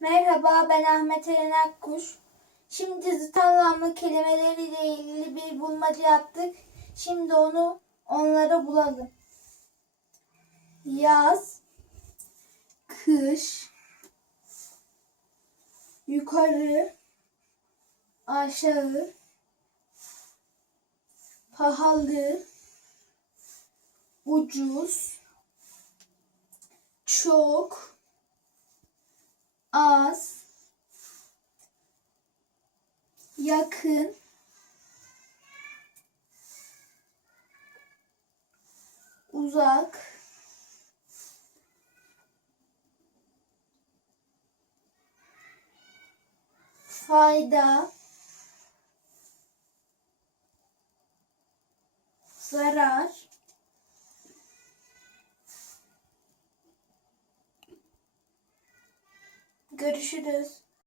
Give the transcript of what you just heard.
Merhaba ben Ahmet Eren Akkuş. Şimdi zıt anlamlı kelimeleriyle ilgili bir bulmaca yaptık. Şimdi onu onlara bulalım. Yaz, kış, yukarı, aşağı, pahalı, ucuz, çok, yakın, uzak, fayda, zarar, görüşürüz.